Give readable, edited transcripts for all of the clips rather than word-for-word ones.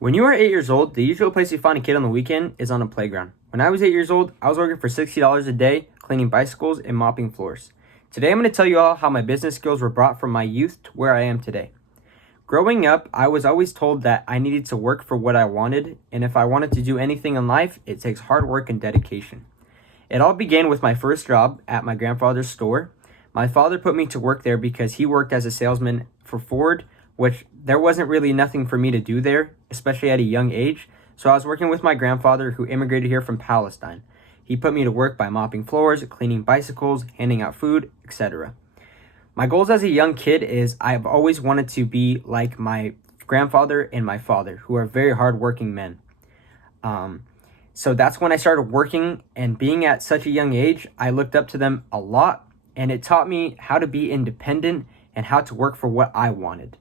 When you are 8 years old, the usual place you find a kid on the weekend is on a playground. When I was 8 years old, I was working for $60 a day, cleaning bicycles and mopping floors. Today I'm going to tell you all how my business skills were brought from my youth to where I am today. Growing up, I was always told that I needed to work for what I wanted, and if I wanted to do anything in life, it takes hard work and dedication. It all began with my first job at my grandfather's store. My father put me to work there because he worked as a salesman for Ford, which there wasn't really nothing for me to do there, especially at a young age. So I was working with my grandfather who immigrated here from Palestine. He put me to work by mopping floors, cleaning bicycles, handing out food, etc. My goals as a young kid is I've always wanted to be like my grandfather and my father, who are very hardworking men. So that's when I started working, and being at such a young age, I looked up to them a lot, and it taught me how to be independent and how to work for what I wanted.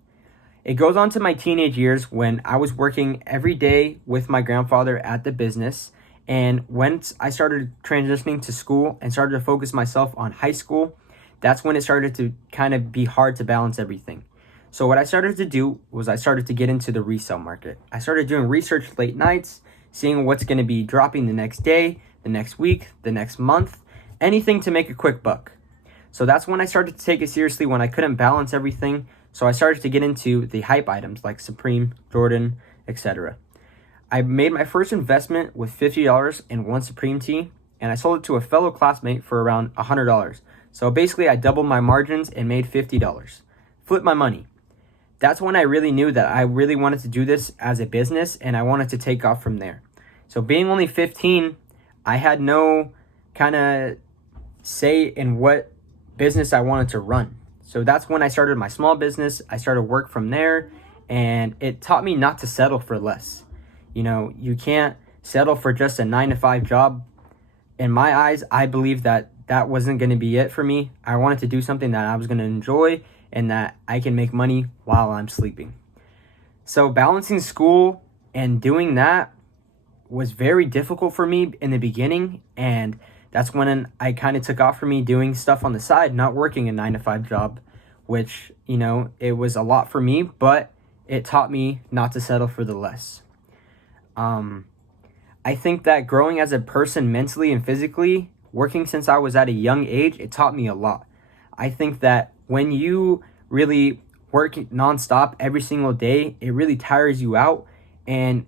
It goes on to my teenage years when I was working every day with my grandfather at the business, and once I started transitioning to school and started to focus myself on high school, that's when it started to kind of be hard to balance everything. So what I started to do was I started to get into the resale market. I started doing research late nights, seeing what's going to be dropping the next day, the next week, the next month, anything to make a quick buck. So that's when I started to take it seriously when I couldn't balance everything. So I started to get into the hype items like Supreme, Jordan, etc. I made my first investment with $50 in one Supreme tee, and I sold it to a fellow classmate for around $100. So basically I doubled my margins and made $50. Flipped my money. That's when I really knew that I really wanted to do this as a business, and I wanted to take off from there. So being only 15, I had no kind of say in what business I wanted to run. So that's when I started my small business. I started work from there, and it taught me not to settle for less. You know, you can't settle for just a 9-to-5 job. In my eyes, I believe that that wasn't going to be it for me. I wanted to do something that I was going to enjoy and that I can make money while I'm sleeping. So balancing school and doing that was very difficult for me in the beginning, and that's when I kind of took off for me doing stuff on the side, not working a 9-to-5 job, which, you know, it was a lot for me, but it taught me not to settle for the less. I think that growing as a person mentally and physically, working since I was at a young age, it taught me a lot. I think that when you really work nonstop every single day, it really tires you out. And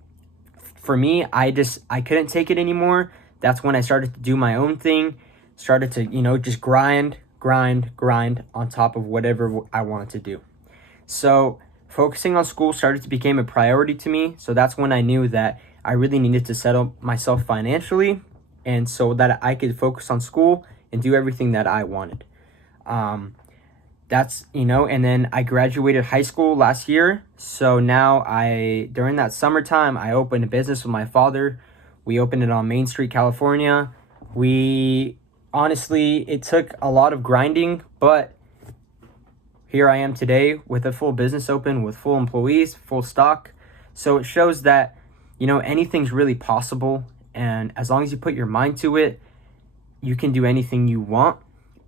for me, I couldn't take it anymore. That's when I started to do my own thing, started to, just grind on top of whatever I wanted to do. So focusing on school started to become a priority to me. So that's when I knew that I really needed to settle myself financially, and so that I could focus on school and do everything that I wanted. And then I graduated high school last year. So now during that summertime, I opened a business with my father. We opened it on Main Street, California. It took a lot of grinding, but here I am today with a full business open, with full employees, full stock. So it shows that, anything's really possible. And as long as you put your mind to it, you can do anything you want.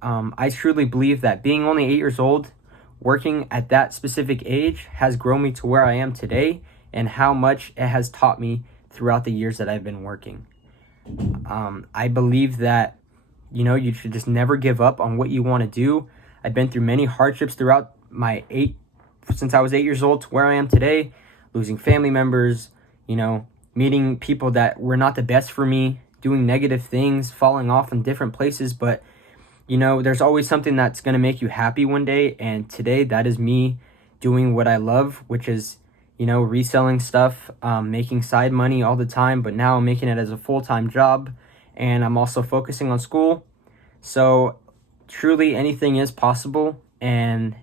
I truly believe that being only 8 years old, working at that specific age, has grown me to where I am today, and how much it has taught me throughout the years that I've been working. I believe that, you should just never give up on what you want to do. I've been through many hardships throughout since I was 8 years old to where I am today, losing family members, meeting people that were not the best for me, doing negative things, falling off in different places. But, there's always something that's going to make you happy one day. And today, that is me doing what I love, which is, reselling stuff, making side money all the time. But now I'm making it as a full-time job. And I'm also focusing on school. So truly anything is possible. And